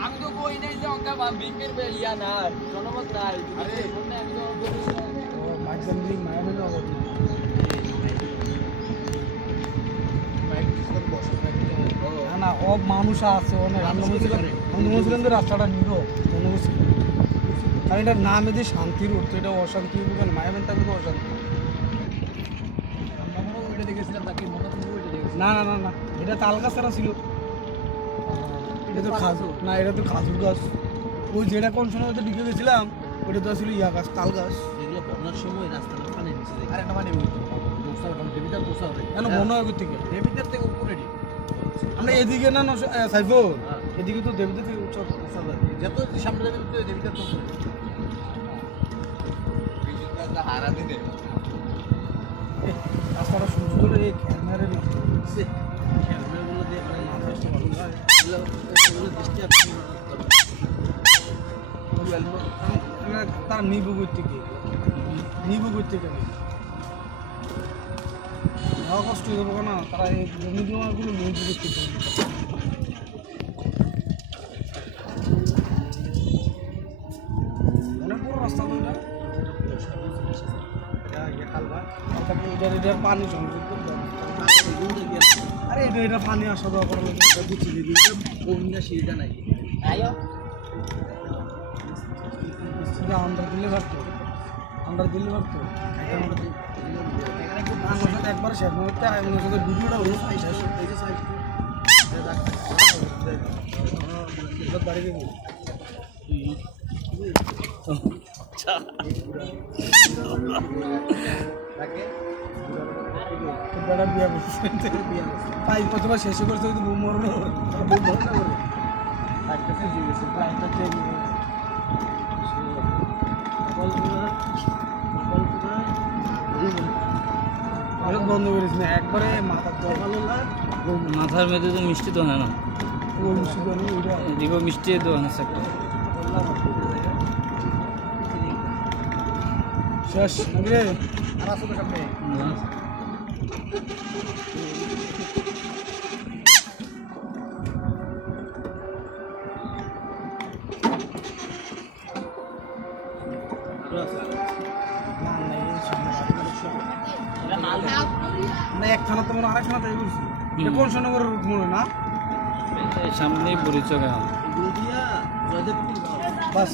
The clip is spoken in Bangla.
আমি তো কই নাই যে অঙ্কা বিকের ইয়া না জনমত নাই আরে আমি তো মাইজেন্দ্রি মায়ানে না না ও মানুষ আছে অনেক মনে রাস্তাটা নিল মনে করছিল কারণ এটার নাম যদি শান্তি রোড তো এটা অশান্তি হবে কেন মায়াবেন থাকবে তো অশান্তি না না না না এটা তাল গাছ ছাড়া ছিল এটা তো খাজুর না এটা তো খাজুর গাছ ওই যেটা কোন সময় ঢুকে গেছিলাম ওটা তো আসলে ইয়া গাছ তাল গাছ এগুলো বন্যার সময় রাস্তাটা পানি নিচে যায়। আর একটা পানি দেবিদার বসা হবে কেন মনে হয় থেকে দেবিদার থেকে উপরে আমরা এদিকে না সাইফুল এদিকে তো দেবীদের থেকে উচ্চ যত সামনে যাবে তত দেবিদার তো উপরে হারা দিতে রাস্তাটা সুন্দর এই ক্যামেরা ক্যামেরাগুলো দিয়ে মানে মাথা ভালো হয় এগুলো দৃষ্টি আপনি তারা নিবু থেকে কষ্ট হয়ে যাবো না তারা এই জমি জমাগুলো নিবু থেকে অনেক বড় রাস্তা তো এটা এটার পানি সংযুক্ত আরে এটা পানি আসা দেওয়া করা বন্যা সিঁড়িটা নাই আমরা দিলে পারতো আমার সাথে একবার শেষ মুহূর্তে আমার সাথে ভিডিওটা হলো বাড়ি দেবো বিয়া করছে পাই প্রথমে শেষে করছে কিন্তু বুম মরলো বন্ধ করিস না একবারে মাথার মধ্যে তো মিষ্টি দোকান না ওইটা এদিকেও মিষ্টি দোকান আছে একটা শেষ রে আর আসো তো সামনে না এক থানা তো মনে আরেক থানা তাই বলছি কোন সোনাগরের রুট মনে না সামনেই পরিচয় এগুলো দিয়া জয়দেবপুর বাস